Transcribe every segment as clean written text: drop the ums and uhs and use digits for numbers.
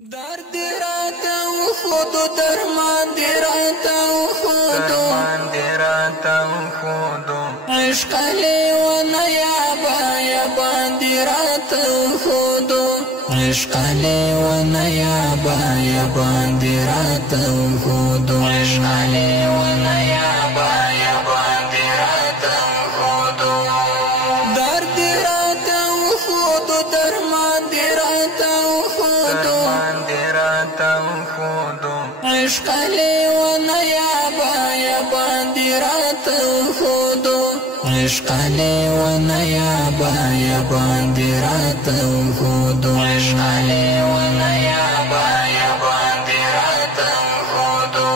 درد راته وښودو درمان دې راته وښودو عشق لیونه یابان دې راته وښودو عشق لیونه یابان دې راته وښودو عشق لیونه یابان دې راته وښودو درد راته وښودو درمان دې راته وښودو عشق لیونه یابان دې راته وښودو عشق لیونه یابان دې راته وښودو عشق لیونه یابان دې راته وښودو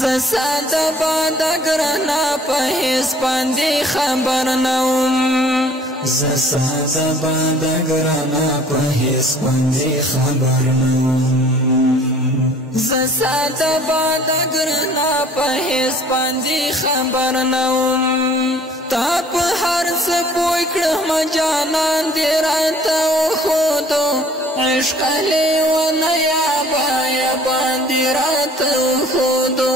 زه ساده باده ګرانه په هېڅ باندې خبر نه وم زه ساده باده ګرانه په هېڅ باندې خبر نه وم زه ساده باده ګرانه په هېڅ باندې خبر نه وم تا په هر څه پوه کړم جانان دې راته وښودو عشق لیونه یابان دې راته وښودو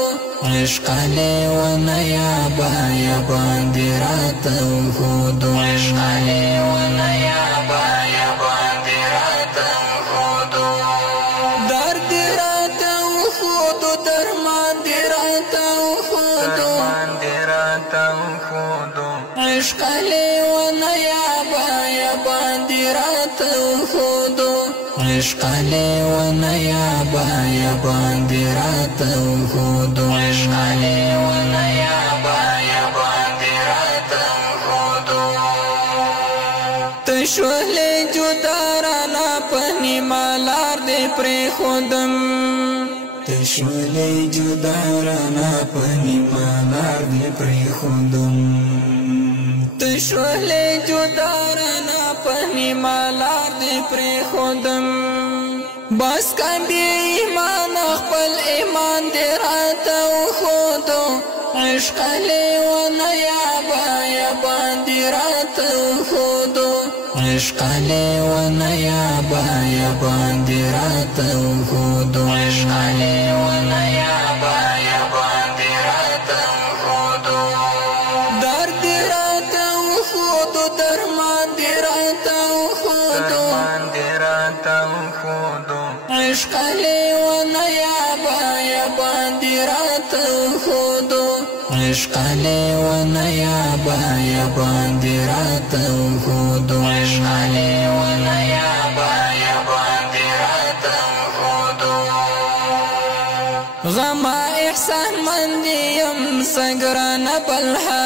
عشق لیونه یابان دې راته وښودو عشق لیونه یابان دې راته وښودو درد راته وښودو درمان دې راته وښودو عشق لیونه یابان دې راته وښودو عشق لیونه یابان دې راته وښودو عشق لیونه یابان دې راته وښودو ته شولې جدا رانه په نیمه لار دې پرېښودم ته شولې جدا رانه په نیمه لار دې پرېښودم ته شولې جدا رانه په نیمه لار دې پرېښودم بس کم بې ایمان خپل ایمان دې راته وښودو عشق لیونه یابان دې راته وښودو عشق لیونه یابان دې راته وښودو عشق لیونه یابان دې راته وښودو درد راته وښودو درمان دې راته وښودو عشق لیونه یابان دې راته وښودو عشق لیونه یابان دې راته وښودو عشق لیونه یابان دې راته وښودو غما احسان مند یم سګرانه بلها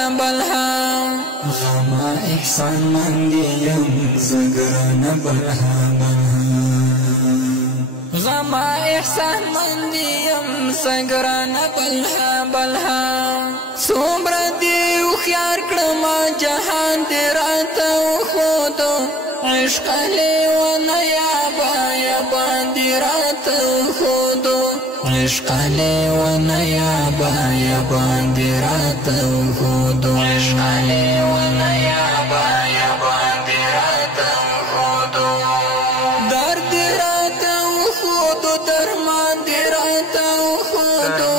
غما احسان مند یم سګرانه بلها غما احسان مند یم سګرانه بلها څومره دې هوښیار کړم جهان دې راته وښودو عشق لیونه یابان دې راته وښودو عشق لیونه یابان دې راته وښودو عشق لیونه یابان دې راته وښودو درد راته وښودو درمان دې راته وښودو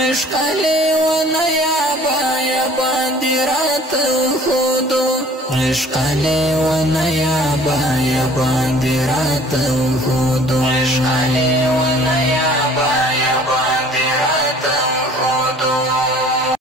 عشق لیونه یابان دې راته وښودو عشق لیونه یابان دې راته وښودو عشق لیونه